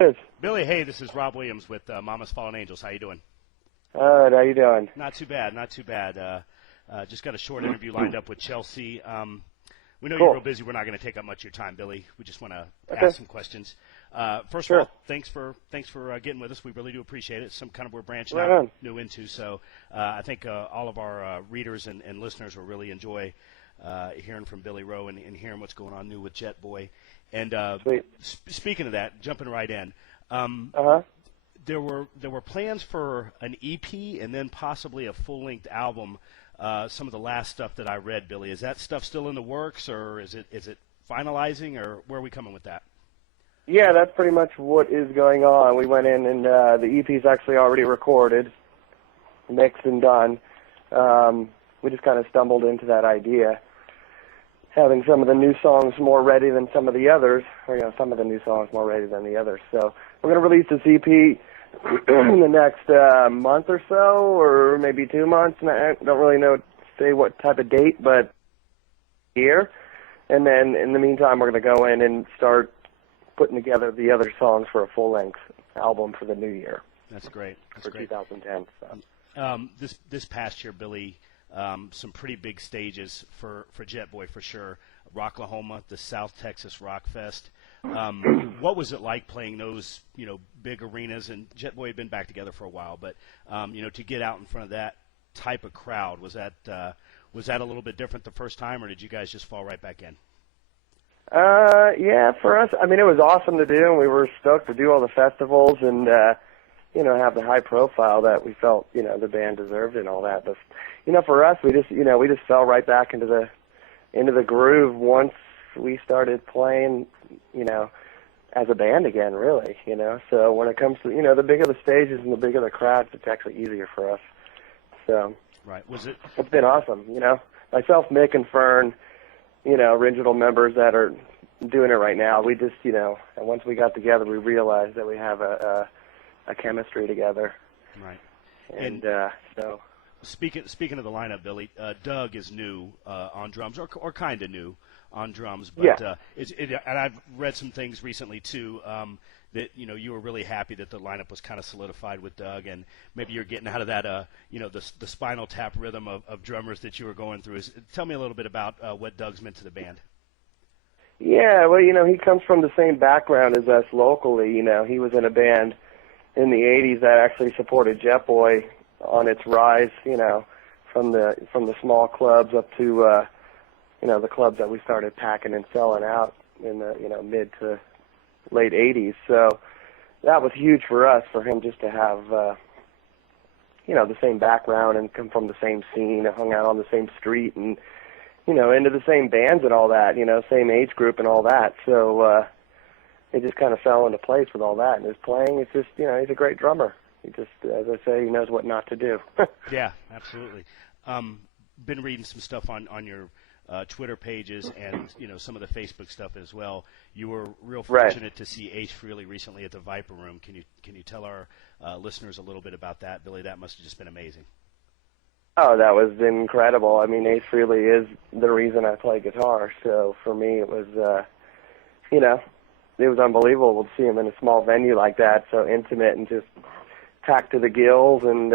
Yes. Billy, hey, this is Rob Williams with Mama's Fallen Angels. How you doing? Good. How you doing? Not too bad, not too bad. Just got a short interview lined up with Chelsea. We know you're real busy. We're not going to take up much of your time, Billy. We just want to ask some questions. First of all, thanks for getting with us. We really do appreciate it. Some kind of we're branching out new into. So I think all of our readers and listeners will really enjoy hearing from Billy Rowe and hearing what's going on new with Jet Boy. And speaking of that, jumping right in, there were plans for an EP and then possibly a full-length album. Some of the last stuff that I read, Billy, is that stuff still in the works, or is it finalizing, or where are we coming with that? Yeah, that's pretty much what is going on. We went in and the EP's actually already recorded, mixed and done. We just kind of stumbled into that idea, having some of the new songs more ready than some of the others, or some of the new songs more ready than the others. So we're going to release this EP in the next month or so, or maybe 2 months. And I don't really know say what type of date, but here. And then in the meantime, we're going to go in and start putting together the other songs for a full-length album for the new year. That's great. That's for great. 2010. So. This past year, Billy, some pretty big stages for Jet Boy for sure. Rocklahoma, the South Texas Rock Fest. What was it like playing those, big arenas? And Jet Boy had been back together for a while, but to get out in front of that type of crowd, was that a little bit different the first time, or did you guys just fall right back in? Yeah, for us, I mean, it was awesome to do, and we were stoked to do all the festivals and have the high profile that we felt the band deserved and all that. But for us, we just fell right back into the groove once we started playing, as a band again, really, So when it comes to, the bigger the stages and the bigger the crowds, it's actually easier for us. So right, it's been awesome, Myself, Mick, and Fern, original members that are doing it right now. We just, and once we got together, we realized that we have a chemistry together. Right. And so. Speaking of the lineup, Billy, Doug is new on drums, or kind of new on drums. But and I've read some things recently too that you were really happy that the lineup was kind of solidified with Doug, and maybe you're getting out of that the Spinal Tap rhythm of drummers that you were going through. Tell me a little bit about what Doug's meant to the band. Yeah, well, he comes from the same background as us locally. He was in a band in the '80s that actually supported Jet Boy on its rise, from the small clubs up to, the clubs that we started packing and selling out in the, mid to late 80s. So that was huge for us, for him just to have, the same background and come from the same scene, hung out on the same street and, into the same bands and all that, same age group and all that. So it just kind of fell into place with all that. And his playing, it's just, he's a great drummer. He just, as I say, he knows what not to do. Yeah, absolutely. Been reading some stuff on your Twitter pages and some of the Facebook stuff as well. You were real fortunate to see Ace Frehley recently at the Viper Room. Can you tell our listeners a little bit about that, Billy? That must have just been amazing. Oh, that was incredible. I mean, Ace Frehley is the reason I play guitar. So for me, it was, it was unbelievable to see him in a small venue like that, so intimate and just packed to the gills, and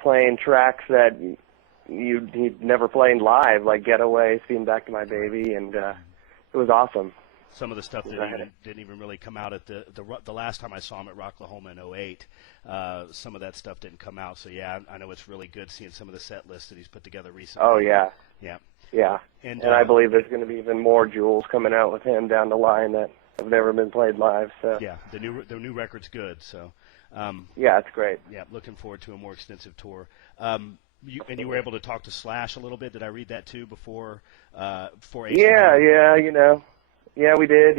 playing tracks that he'd never played live, like Getaway, Speeding Back to My Baby, and it was awesome. Some of the stuff that didn't even really come out at the last time I saw him at Rocklahoma in '08. Some of that stuff didn't come out, so yeah, I know it's really good seeing some of the set lists that he's put together recently. Oh yeah, yeah, yeah. And I believe there's going to be even more jewels coming out with him down the line that have never been played live. So yeah, the new record's good. So. Yeah, it's great. Yeah, looking forward to a more extensive tour. You were able to talk to Slash a little bit. Did I read that too before Ace? Yeah, we did.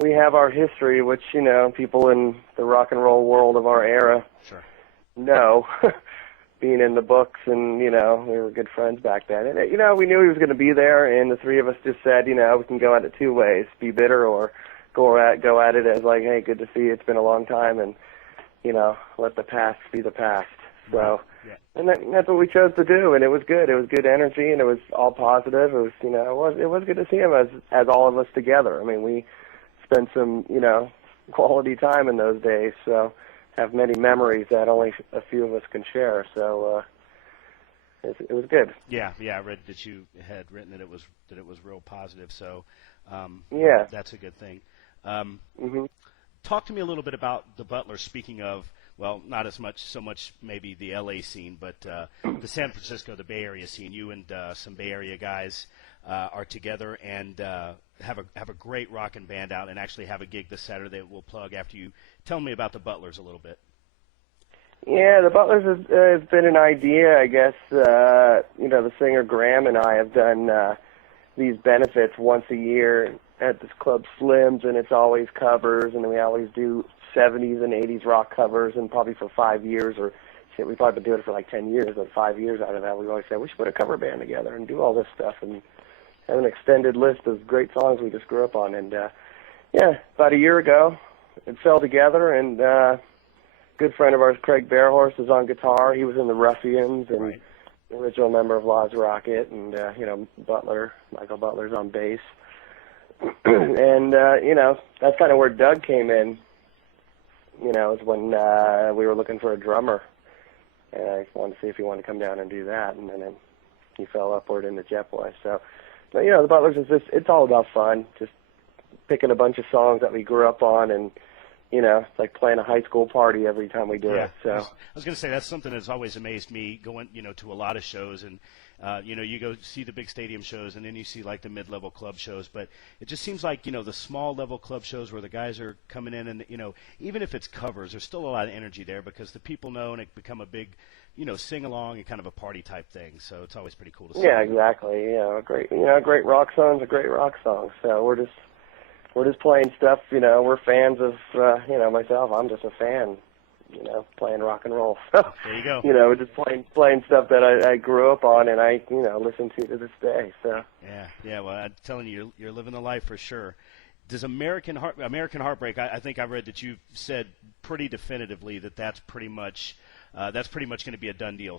We have our history, which people in the rock and roll world of our era know, being in the books, and we were good friends back then. And we knew he was going to be there, and the three of us just said, we can go at it two ways: be bitter or go at it as like, hey, good to see you. It's been a long time, and let the past be the past. So, and that's what we chose to do, and it was good. It was good energy, and it was all positive. It was, it was good to see him as all of us together. I mean, we spend some, quality time in those days. So have many memories that only a few of us can share. So it was good. Yeah, I read that you had written that it was real positive. So yeah, that's a good thing. hmm Talk to me a little bit about the Butler. Speaking of, well, not so much maybe the LA scene, but the San Francisco, the Bay Area scene. You and some Bay Area guys are together and have a great rockin' band out, and actually have a gig this Saturday that we'll plug after you tell me about the Butlers a little bit. Yeah, the Butlers has been an idea, I guess. The singer Graham and I have done these benefits once a year at this club Slim's, and it's always covers, and we always do 70s and 80s rock covers, and probably for 5 years, or shit, we've probably been doing it for like 10 years, but 5 years out of that, we've always said we should put a cover band together and do all this stuff, and have an extended list of great songs we just grew up on. And about a year ago, it fell together, and good friend of ours, Craig Bearhorse, is on guitar. He was in the Ruffians and Right. the original member of Lodge Rocket, and Michael Butler's on bass. And that's kind of where Doug came in. Is when we were looking for a drummer, and I wanted to see if he wanted to come down and do that, and then he fell upward into Jet Boy. So, but the Butlers is it's all about fun, just picking a bunch of songs that we grew up on, and it's like playing a high school party every time we do it. So I was going to say that's something that's always amazed me going, to a lot of shows, and you go see the big stadium shows, and then you see like the mid-level club shows, but it just seems like the small level club shows where the guys are coming in, and even if it's covers, there's still a lot of energy there because the people know, and it become a big sing along and kind of a party type thing. So it's always pretty cool to see. Yeah, exactly. A great rock song's a great rock song. So we're just playing stuff, we're fans of, myself, I'm just a fan, playing rock and roll. So, there you go. We're just playing stuff that I grew up on and I, listen to this day, so. Yeah, well, I'm telling you, you're living the life for sure. Does American Heartbreak, I think I read that you said pretty definitively that that's pretty much going to be a done deal.